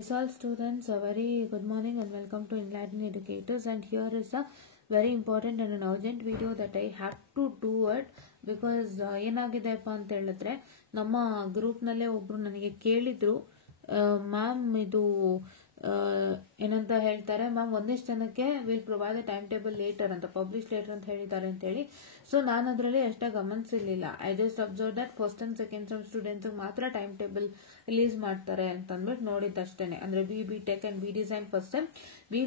Yes, all students, a very good morning and welcome to Enlightened Educators. And here is a very important and an urgent video that I have to do it because ಏನಾಗಿದೆಪ್ಪ ಅಂತ ಹೇಳಿದ್ರೆ ನಮ್ಮ ಗ್ರೂಪ್ನಲ್ಲೇ ಒಬ್ರು ನನಗೆ ಕೇಳಿದ್ರು ma'am ಇದು ಏನಂತ ಹೇಳ್ತಾರೆ ma'am ಒಂದಿಷ್ಟು ಜನಕ್ಕೆ will provide time table later ಅಂತ ಪಬ್ಲಿಷ್ ಲೇಟರ್ ಅಂತ ಹೇಳಿದ್ದಾರೆ ಅಂತ ಹೇಳಿ. ಸೊ ನಾನು ಅದರಲ್ಲಿ ಅಷ್ಟೇ ಗಮನಿಸಿರ್ಲಿಲ್ಲ. I just observe that first and second sem students ಮಾತ್ರ ಟೈಮ್ ಟೇಬಲ್ ರಿಲೀಸ್ ಮಾಡ್ತಾರೆ ಅಂತ ಅಂದ್ಬಿಟ್ಟು ನೋಡಿದ್ದಷ್ಟೇನೆ. ಅಂದ್ರೆ B tech and B design first sem,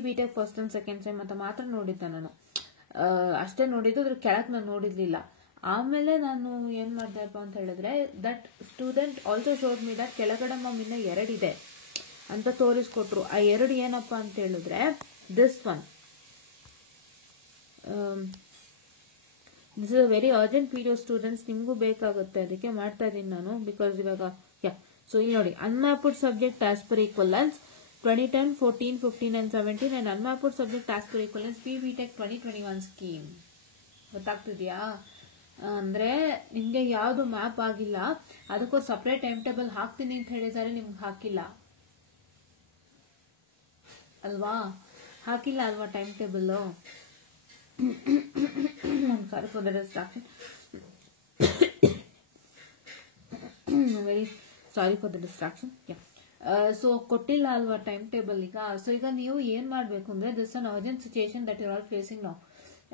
B tech first and second sem ಅಂತ ಮಾತ್ರ ನೋಡಿದ್ದೆ ನಾನು. ಅಷ್ಟೇ ನೋಡಿದ್ದು, ಅದ್ರ ಕೆಳಗೆ ನಾನು ನೋಡಿರ್ಲಿಲ್ಲ. ಆಮೇಲೆ ನಾನು ಏನ್ ಮಾಡ್ದೆಪ್ಪ ಅಂತ ಹೇಳಿದ್ರೆ that student also showed me that ಕೆಳಗಡೆ ಮ್ಯಾಮ್ ಇನ್ನ 2 ಇದೆ ಅಂತ ತೋರಿಸ್ಕೊಟ್ರು. ಆ 2 ಏನಪ್ಪಾ ಅಂತ ಹೇಳಿದ್ರೆ this one, this is a very urgent video students, ನಿಮಗೂ ಬೇಕಾಗುತ್ತೆ, ಅದಕ್ಕೆ ಮಾಡ್ತಾ ಇದ್ದೀನಿ ನಾನು. ಬಿಕಾಸ್ ಇವಾಗ ಸೊ ಇಲ್ಲಿ ನೋಡಿ, ಅನ್ಮ್ಯಾಪ್ಡ್ subject as per equivalence 2010, 14, 15 and 17 and unmapped subject as per equivalence BTech 2021 scheme. ಗೊತ್ತಾಗ್ತಿದ್ಯಾ? ಅಂದ್ರೆ ನಿಮ್ಗೆ ಯಾವ್ದು ಮ್ಯಾಪ್ ಆಗಿಲ್ಲ ಅದಕ್ಕೂ ಸಪರೇಟ್ ಟೈಮ್ ಟೇಬಲ್ ಹಾಕ್ತೀನಿ ಅಂತ ಹೇಳಿದ್ದಾರೆ, ನಿಮ್ಗೆ ಹಾಕಿಲ್ಲ ಅಲ್ವಾ? ಹಾಕಿಲ್ಲ ಅಲ್ವಾ time table? Sorry for the distraction, very sorry for the distraction. So ಕೊಟ್ಟಿಲ್ಲ ಅಲ್ವಾ ಟೈಮ್ ಟೇಬಲ್ ಈಗ. ಸೊ ಈಗ ನೀವು ಏನ್ ಮಾಡ್ಬೇಕು ಅಂದ್ರೆ this an urgent situation that you are facing ನಾವು,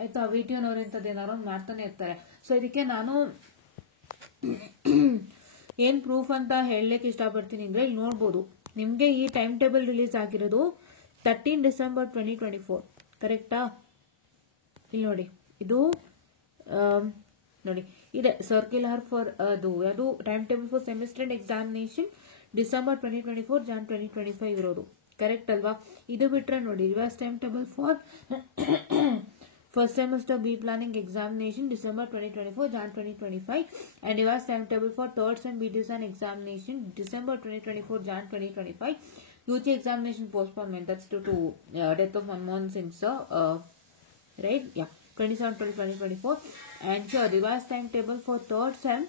ಆಯ್ತಾ? ವಿಟಿಯೋನವ್ರು ಇಂಥದ್ದು ಏನಾರು ಮಾಡ್ತಾನೆ ಇರ್ತಾರೆ. ಸೊ ಇದಕ್ಕೆ ನಾನು ಏನ್ ಪ್ರೂಫ್ ಅಂತ ಹೇಳಲಿಕ್ಕೆ ಇಷ್ಟಪಡ್ತೀನಿ ಅಂದ್ರೆ ಇಲ್ಲಿ ನೋಡ್ಬೋದು, ನಿಮ್ಗೆ ಈ ಟೈಮ್ ಟೇಬಲ್ ರಿಲೀಸ್ ಆಗಿರೋದು 13 ಡಿಸೆಂಬರ್ 2024, ಕರೆಕ್ಟಾ? ಇಲ್ಲಿ ನೋಡಿ, ಇದು ನೋಡಿ ಇದೆ ಸರ್ಕ್ಯುಲರ್ ಫಾರ್ ಅದು time table for semester and examination December 2024 Jan 2025 ಇರೋದು, ಕರೆಕ್ಟ್ ಅಲ್ವಾ? ಇದು ಬಿಟ್ರೆ ನೋಡಿ reverse time table for first semester B planning examination December 2024 Jan 2025 and reverse timetable for third sem B design examination December 2024 Jan 2025. UG examination postponement, that's due to death of Manmohan Singh sir, right? Yeah, 27/12/2024. And here reverse timetable for third sem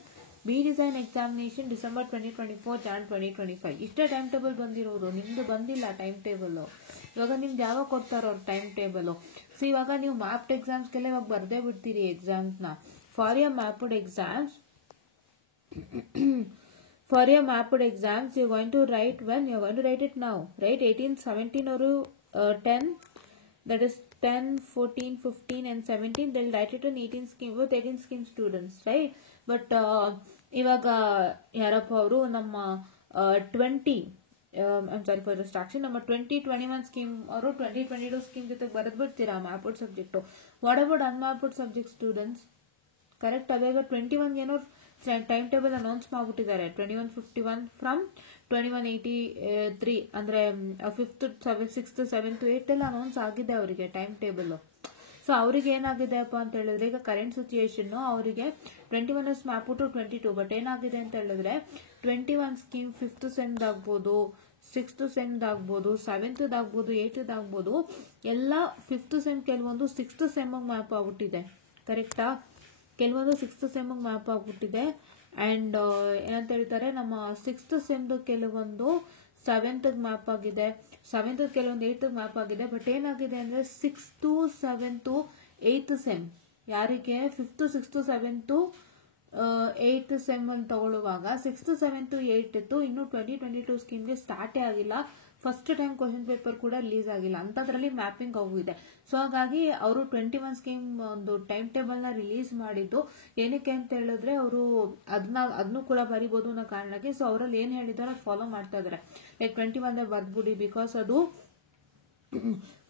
B design examination December 2024 Jan 2025. ಇಷ್ಟೇ time table ಬಂದಿರೋದು, ನಿಮ್ದು ಬಂದಿಲ್ಲ time table. ಇವಾಗ ನಿಮ್ದು ಯಾವಾಗ ಕೊಡ್ತಾರೋ ಅವ್ರ time table. So ಇವಾಗ ನೀವು ಮ್ಯಾಪ್ಡ್ ಎಕ್ಸಾಮ್ಸ್ಗೆಲ್ಲ ಇವಾಗ ಬರ್ದೇ ಬಿಡ್ತೀರಿ ಎಕ್ಸಾಮ್ಸ್ ನ. For your mapped exams you're going to write when you're going to write it now, right? 18, 17 or 10, that is 10, 14, 15 and 17, they'll write it in 18 scheme with 18 scheme students, right? But ಇವಾಗ ಯಾರಪ್ಪ ಅವರು ನಮ್ಮ 20 I'm sorry for distraction, ನಮ್ಮ 2021 scheme ಅವರು 2022 scheme ಜೊತೆ ಬರೆದ್ ಬಿಡ್ತೀರಾ mapped subject. What about unmapped subject students? Correct ಅವಾಗ 21 ಏನೋ ಟೈಮ್ ಟೇಬಲ್ ಅನೌನ್ಸ್ ಮಾಡ್ಬಿಟ್ಟಿದ್ದಾರೆ. 2151 ಫ್ರಮ್ 2183 ಅಂದ್ರೆ 5th, 6th, 7th, 8th ಎಲ್ಲ ಅನೌನ್ಸ್ ಆಗಿದೆ ಅವರಿಗೆ ಟೈಮ್ ಟೇಬಲ್. ಸೊ ಅವ್ರಿಗೆ ಏನಾಗಿದೆಪ್ಪ ಅಂತ ಹೇಳಿದ್ರೆ ಈಗ ಕರೆಂಟ್ ಸಿಚುಯೇಷನ್ ಅವರಿಗೆ 21 ಇಸ್ ಮ್ಯಾಪ್ ಟು 22. ಬಟ್ ಏನಾಗಿದೆ ಅಂತ ಹೇಳಿದ್ರೆ 21 ಸ್ಕೀಮ್ 5th ಸೆಮ್ದ್ ಆಗ್ಬೋದು, 6th ಸೆಮ್ದ್ ಆಗ್ಬೋದು, 7th ಆಗ್ಬೋದು, 8th ಆಗ್ಬೋದು, ಎಲ್ಲ 5th ಸೆಮ್ ಕೆಲವೊಂದು 6th ಸೆಮ್ ಮ್ಯಾಪ್ ಆಗ್ಬಿಟ್ಟಿದೆ, ಕರೆಕ್ಟಾ? ಕೆಲವೊಂದು 6th ಸೆಮ್ ಮ್ಯಾಪ್ ಆಗ್ಬಿಟ್ಟಿದೆ. ಅಂಡ್ ಏನಂತ ಹೇಳ್ತಾರೆ, ನಮ್ಮ 6th ಸೆಮ್ದು ಕೆಲವೊಂದು 7th ಮ್ಯಾಪ್ ಆಗಿದೆ, 7th ಕೆಲವೊಂದು 8th ಮ್ಯಾಪ್ ಆಗಿದೆ. ಬಟ್ ಏನಾಗಿದೆ ಅಂದ್ರೆ 6th, 7th, 8th ಸೆಮ್ ಯಾರಿಗೆ 5th, 6th, 7th, 8th sem ಅನ್ನು ತಗೊಳ್ಳುವಾಗ 6th, 7th, 8th ಇನ್ನು 2022 ಸ್ಕೀಮ್ಗೆ ಸ್ಟಾರ್ಟೇ ಆಗಿಲ್ಲ. ಫಸ್ಟ್ ಟೈಮ್ ಕ್ವಶನ್ ಪೇಪರ್ ಕೂಡ ರಿಲೀಸ್ ಆಗಿಲ್ಲ, ಅಂತದ್ರಲ್ಲಿ ಮ್ಯಾಪಿಂಗ್ ಆಗಿದೆ. ಸೊ ಹಾಗಾಗಿ ಅವರು 21 ಸ್ಕೀಮ್ ಒಂದು ಟೈಮ್ ಟೇಬಲ್ ನ ರಿಲೀಸ್ ಮಾಡಿದ್ದು ಏನಕ್ಕೆ ಅಂತ ಹೇಳಿದ್ರೆ ಅವರು ಅದನ್ನು ಕೂಡ ಬರಿಬಹುದು ಅನ್ನೋ ಕಾರಣಕ್ಕೆ. ಸೊ ಅವರಲ್ಲಿ ಏನ್ ಹೇಳಿದಾರೋ ಅದು ಫಾಲೋ ಮಾಡ್ತಾ ಇದಾರೆ. ಲೈಕ್ 21 ಬರ್ದ್ಬಿಡಿ, ಬಿಕಾಸ್ ಅದು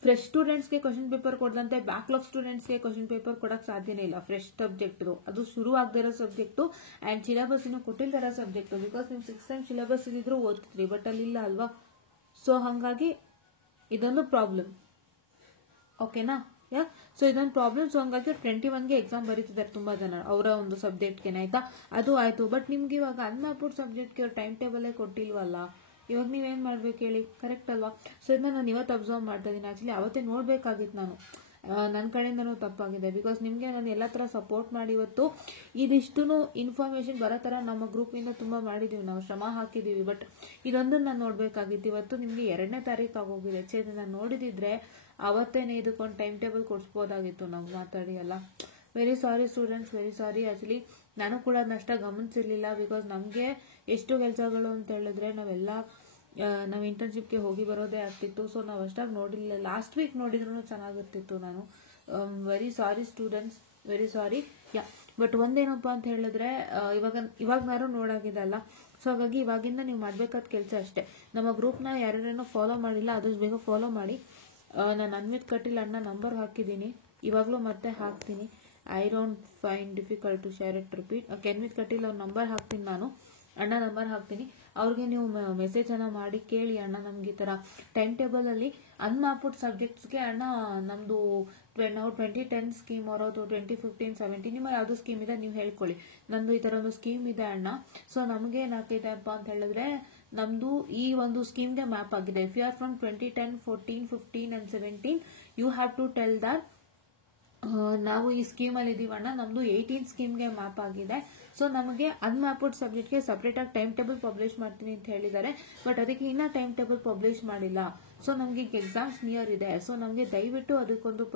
ಫ್ರೆಶ್ ಸ್ಟೂಡೆಂಟ್ಸ್ಗೆ ಕ್ವಶನ್ ಪೇಪರ್ ಕೊಡದಂತೆ ಬ್ಯಾಕ್ಲಾಗ್ ಸ್ಟೂಡೆಂಟ್ಸ್ಗೆ ಕ್ವಶನ್ ಪೇಪರ್ ಕೊಡಕ್ ಸಾಧ್ಯನೇ ಇಲ್ಲ. ಫ್ರೆಶ್ ಸಬ್ಜೆಕ್ಟ್ ಅದು ಶುರು ಆಗದಿರೋ ಸಬ್ಜೆಕ್ಟ್ ಅಂಡ್ ಸಿಲೆಬಸ್ ಇನ್ನು ಕೊಟ್ಟಿಲ್ದಿರೋ ಸಬ್ಜೆಕ್ಟ್. ಬಿಕಾಸ್ ನಿಮ್ 6th ಸೆಮ್ ಸಿಲೆಬಸ್ ಇದ್ರೂ ಓದ್ತಿದ್ರಿ, ಬಟ್ ಅಲ್ಲಿ ಇಲ್ಲ ಅಲ್ವಾ? ಸೊ ಹಂಗಾಗಿ ಇದೊಂದು ಪ್ರಾಬ್ಲಮ್, ಓಕೆನಾ? ಸೊ ಇದೊಂದು ಪ್ರಾಬ್ಲಮ್. ಸೊ ಹಂಗಾಗಿ 21ಗೆ ಎಕ್ಸಾಮ್ ಬರೀತಿದ್ದಾರೆ ತುಂಬಾ ಜನ ಅವರ ಒಂದು ಸಬ್ಜೆಕ್ಟ್ಗೆ, ಆಯ್ತಾ? ಅದು ಆಯ್ತು. ಬಟ್ ನಿಮ್ಗೆ ಇವಾಗ ಅನ್ಮ್ಯಾಪ್ಡ್ ಸಬ್ಜೆಕ್ಟ್ಗೆ ಟೈಮ್ ಟೇಬಲ್ ಕೊಟ್ಟಿಲ್ವಲ್ಲ, ಇವಾಗ ನೀವೇನ್ ಮಾಡ್ಬೇಕು ಹೇಳಿ, ಕರೆಕ್ಟ್ ಅಲ್ವಾ? ಸೊ ಇದನ್ನ ನಾನು ಇವತ್ತು ಅಬ್ಸರ್ವ್ ಮಾಡ್ತಾ ಇದ್ದೀನಿ. ಆಕ್ಚುಲಿ ಅವತ್ತೇ ನೋಡ್ಬೇಕಾಗಿತ್ತು ನಾನು. ನನ್ನ ಕಡೆಯಿಂದನೂ ತಪ್ಪಾಗಿದೆ. ಬಿಕಾಸ್ ನಿಮಗೆ ನಾನು ಎಲ್ಲ ಥರ ಸಪೋರ್ಟ್ ಮಾಡಿ ಇವತ್ತು ಇದಿಷ್ಟು ಇನ್ಫಾರ್ಮೇಷನ್ ಬರೋ ಥರ ನಮ್ಮ ಗ್ರೂಪಿಂದ ತುಂಬ ಮಾಡಿದ್ದೀವಿ, ನಾವು ಶ್ರಮ ಹಾಕಿದ್ದೀವಿ. ಬಟ್ ಇದೊಂದನ್ನು ನಾನು ನೋಡಬೇಕಾಗಿತ್ತು. ಇವತ್ತು ನಿಮಗೆ 2ನೇ ತಾರೀಕು ಆಗೋಗಿದೆ. ನಾನು ನೋಡಿದಿದ್ರೆ ಅವತ್ತೇನೆ ಇದಕ್ಕೊಂದು ಟೈಮ್ ಟೇಬಲ್ ಕೊಡಿಸ್ಬೋದಾಗಿತ್ತು ನಾವು ಮಾತಾಡಿ ಅಲ್ಲ. ವೆರಿ ಸಾರಿ ಸ್ಟೂಡೆಂಟ್ಸ್, ವೆರಿ ಸಾರಿ. ಆ್ಯಕ್ಚುಲಿ ನಾನು ಕೂಡ ಅದನ್ನಷ್ಟ ಗಮನಿಸಿರ್ಲಿಲ್ಲ. ಬಿಕಾಸ್ ನಮಗೆ ಎಷ್ಟು ಕೆಲಸಗಳು ಅಂತ ಹೇಳಿದ್ರೆ ನಾವು ಇಂಟರ್ನ್ಶಿಪ್ಗೆ ಹೋಗಿ ಬರೋದೇ ಆಗ್ತಿತ್ತು. ಸೊ ನಾವು ಅಷ್ಟಾಗಿ ನೋಡಿಲ್ಲ. ಲಾಸ್ಟ್ ವೀಕ್ ನೋಡಿದ್ರು ಚೆನ್ನಾಗಿರ್ತಿತ್ತು. ನಾನು very sorry students, very sorry. But ಒಂದೇನಪ್ಪ ಅಂತ ಹೇಳಿದ್ರೆ ಇವಾಗ ನಾನು ನೋಡಾಗಿದಲ್ಲ. ಸೊ ಹಾಗಾಗಿ ಇವಾಗಿಂದ ನೀವು ಮಾಡಬೇಕಾದ ಕೆಲಸ ಅಷ್ಟೇ. ನಮ್ಮ ಗ್ರೂಪ್ನ ಯಾರ್ಯಾರೇನೋ ಫಾಲೋ ಮಾಡಿಲ್ಲ ಆದಷ್ಟು ಬೇಗ ಫಾಲೋ ಮಾಡಿ. ನಾನು ಅನ್ವಿತ್ ಕಟೀಲ್ ಅಣ್ಣ ನಂಬರ್ ಹಾಕಿದ್ದೀನಿ, ಇವಾಗಲೂ ಮತ್ತೆ ಹಾಕ್ತೀನಿ. I don't find difficult to share it repeat. Anvith Kateel ಅವ್ರ ನಂಬರ್ ಹಾಕ್ತೀನಿ, ನಾನು ಅಣ್ಣ ನಂಬರ್ ಹಾಕ್ತೀನಿ. ಅವ್ರಿಗೆ ನೀವು ಮೆಸೇಜನ್ನು ಮಾಡಿ ಕೇಳಿ, ಅಣ್ಣ ನಮ್ಗೆ ಈ ಥರ ಟೈಮ್ ಟೇಬಲಲ್ಲಿ ಅನ್ಮ್ಯಾಪ್ಡ್ ಸಬ್ಜೆಕ್ಟ್ಸ್ಗೆ ಅಣ್ಣ ನಮ್ಮದು ನಾವು 2010 ಸ್ಕೀಮ್ ಬರೋದು 2015, 17 ನಿಮ್ಮ ಯಾವುದು ಸ್ಕೀಮ್ ಇದೆ ನೀವು ಹೇಳ್ಕೊಳ್ಳಿ. ನಂದು ಈ ಥರ ಒಂದು ಸ್ಕೀಮ್ ಇದೆ ಅಣ್ಣ. ಸೊ ನಮಗೆ ಏನಾಗ್ತಿದೆಪ್ಪ ಅಂತ ಹೇಳಿದ್ರೆ ನಮ್ಮದು ಈ ಒಂದು ಸ್ಕೀಮ್ಗೆ ಮ್ಯಾಪ್ ಆಗಿದೆ. If you are from 2010, 14, 15 and 17 you have to tell that ನಾವು ಈ ಸ್ಕೀಮಲ್ಲಿ ಇದೀವಣ್ಣ, ನಮ್ಮದು 18 ಸ್ಕೀಮ್ಗೆ ಮ್ಯಾಪ್ ಆಗಿದೆ. ಸೊ ನಮಗೆ ಅನ್ಮ್ಯಾಪ್ಡ್ ಸಬ್ಜೆಕ್ಟ್ಗೆ ಸಪ್ರೇಟಾಗಿ ಟೈಮ್ ಟೇಬಲ್ ಪಬ್ಲಿಷ್ ಮಾಡ್ತೀನಿ ಅಂತ ಹೇಳಿದ್ದಾರೆ. ಬಟ್ ಅದಕ್ಕೆ ಇನ್ನೂ ಟೈಮ್ ಟೇಬಲ್ ಪಬ್ಲಿಷ್ ಮಾಡಿಲ್ಲ. ಸೊ ನಮಗೆ ಈಗ ಎಕ್ಸಾಮ್ಸ್ ನಿಯರ್ ಇದೆ. ಸೊ ನಮಗೆ ದಯವಿಟ್ಟು ಅದಕ್ಕೊಂದು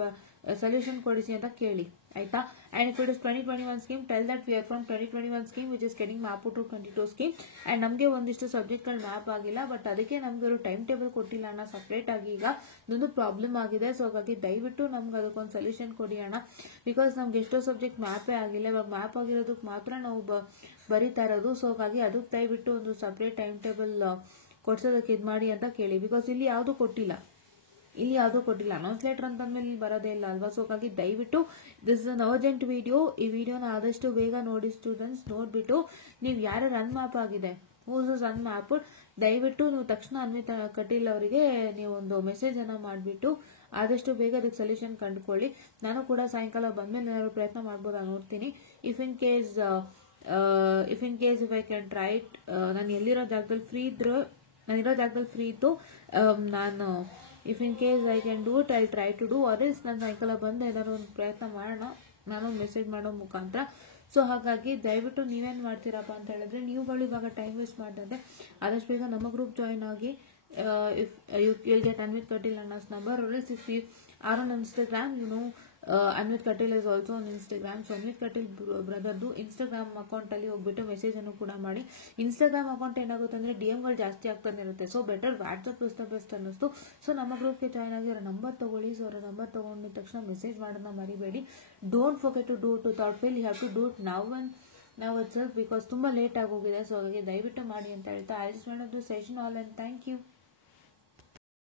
ಸೊಲ್ಯೂಷನ್ ಕೊಡಿಸಿ ಅಂತ ಕೇಳಿ, ಆಯ್ತಾ. And if it is 2021 scheme, tell that we are from 2021 scheme which is getting map to 22 scheme. And ನಮಗೆ ಒಂದಿಷ್ಟು ಸಬ್ಜೆಕ್ಟ್ಗಳು ಮ್ಯಾಪ್ ಆಗಿಲ್ಲ. ಬಟ್ ಅದಕ್ಕೆ ನಮ್ಗೆ ಅವರು ಟೈಮ್ ಟೇಬಲ್ ಕೊಟ್ಟಿಲ್ಲ ಅಣ್ಣ ಸಪ್ರೇಟ್ ಆಗಿ. ಈಗ ಇದೊಂದು ಪ್ರಾಬ್ಲಮ್ ಆಗಿದೆ. ಸೊ ಹಾಗಾಗಿ ದಯವಿಟ್ಟು ನಮ್ಗೆ ಅದಕ್ಕೊಂದು ಸೊಲ್ಯೂಷನ್ ಕೊಡಿ ಅಣ್ಣ. ಬಿಕಾಸ್ ನಮ್ಗೆ ಎಷ್ಟೋ ಸಬ್ಜೆಕ್ಟ್ ಮ್ಯಾಪೇ ಆಗಿಲ್ಲ. ಇವಾಗ ಮ್ಯಾಪ್ ಆಗಿರೋದಕ್ಕೆ ಮಾತ್ರ ನಾವು ಬರೀತಾ ಇರೋದು. ಸೊ ಹಾಗಾಗಿ ಅದಕ್ಕೆ ದಯವಿಟ್ಟು ಒಂದು ಸಪ್ರೇಟ್ ಟೈಮ್ ಟೇಬಲ್ ಕೊಡ್ಸೋದಕ್ಕೆ ಇದು ಮಾಡಿ ಅಂತ ಕೇಳಿ. ಬಿಕಾಸ್ ಇಲ್ಲಿ ಯಾವುದೂ ಕೊಟ್ಟಿಲ್ಲ, ಅನೌನ್ಸ್ ಲೆಟರ್ ಅಂತಂದ್ಮೇಲೆ ಇಲ್ಲಿ ಬರೋದೇ ಇಲ್ಲ ಅಲ್ವಾ. ಸೊ ಹಾಗಾಗಿ ದಯವಿಟ್ಟು this is an urgent video. ಈ ವಿಡಿಯೋನ ಆದಷ್ಟು ಬೇಗ ನೋಡಿ ಸ್ಟೂಡೆಂಟ್ಸ್. ನೋಡ್ಬಿಟ್ಟು ನೀವು ಯಾರು ಅನ್ಮ್ಯಾಪ್ ಆಗಿದೆ, ಹೂಸ್ ಇಸ್ ಅನ್ಮ್ಯಾಪ್, ದಯವಿಟ್ಟು ನೀವು ತಕ್ಷಣ ಅನ್ವಿತ್ ಕಟೀಲ್ ಅವರಿಗೆ ನೀವು ಒಂದು ಮೆಸೇಜನ್ನು ಮಾಡಿಬಿಟ್ಟು ಆದಷ್ಟು ಬೇಗ ಅದಕ್ಕೆ ಸೊಲ್ಯೂಷನ್ ಕಂಡುಕೊಳ್ಳಿ. ನಾನು ಕೂಡ ಸಾಯಂಕಾಲ ಬಂದ್ಮೇಲೆ ಏನಾದ್ರು ಪ್ರಯತ್ನ ಮಾಡ್ಬೋದಾ ನೋಡ್ತೀನಿ. If in case if I can try it, ನಾನು ಎಲ್ಲಿರೋ ಜಾಗದಲ್ಲಿ ಫ್ರೀ ಇದ್ದು ನಾನು if in case I can do it I try to do. ಅದೆಲ್ಸ್ ನಾನು ಸಾಯಂಕಾಲ ಬಂದು ಏನಾದ್ರು ಒಂದು ಪ್ರಯತ್ನ ಮಾಡೋಣ, ನಾನು ಮೆಸೇಜ್ ಮಾಡೋ ಮುಖಾಂತರ. ಸೊ ಹಾಗಾಗಿ ದಯವಿಟ್ಟು ನೀವೇನು ಮಾಡ್ತೀರಪ್ಪ ಅಂತ ಹೇಳಿದ್ರೆ, ನೀವುಗಳು ಇವಾಗ ಟೈಮ್ ವೇಸ್ಟ್ ಮಾಡಿದ್ರೆ ಆದಷ್ಟು ಬೇಗ ನಮ್ಮ ಗ್ರೂಪ್ ಜಾಯಿನ್ ಆಗಿ. If you will get Anvith Kateel ಅಣ್ಣಸ್ number, or else if you are on Instagram, you know Anvith Kateel is also on Instagram. So Anvith Kateel ಬ್ರದರ್ದು ಇನ್ಸ್ಟಾಗ್ರಾಮ್ ಅಕೌಂಟಲ್ಲಿ ಹೋಗ್ಬಿಟ್ಟು ಮೆಸೇಜನ್ನು ಕೂಡ ಮಾಡಿ. ಇನ್ಸ್ಟಾಗ್ರಾಮ್ ಅಕೌಂಟ್ ಏನಾಗುತ್ತೆ ಅಂದರೆ DMಗಳು ಜಾಸ್ತಿ ಆಗ್ತಾನೆ ಇರುತ್ತೆ. So better WhatsApp is the best ಅನ್ನಿಸ್ತು. ಸೊ ನಮ್ಮ ಗ್ರೂಪ್ಗೆ ಜಾಯ್ನ್ ಆಗಿ ಅವರ ನಂಬರ್ ತಗೊಳ್ಳಿ. ಸೊ ಅವರ ನಂಬರ್ ತಗೊಂಡಿದ ತಕ್ಷಣ ಮೆಸೇಜ್ ಮಾಡೋದನ್ನ ಮರಿಬೇಡಿ. Don't forget to do it without fail. You have to do it now itself, because ತುಂಬ ಲೇಟ್ ಆಗೋಗಿದೆ. ಸೊ ಹಾಗಾಗಿ ದಯವಿಟ್ಟು ಮಾಡಿ ಅಂತ ಹೇಳ್ತಾ I just want to session all and thank you.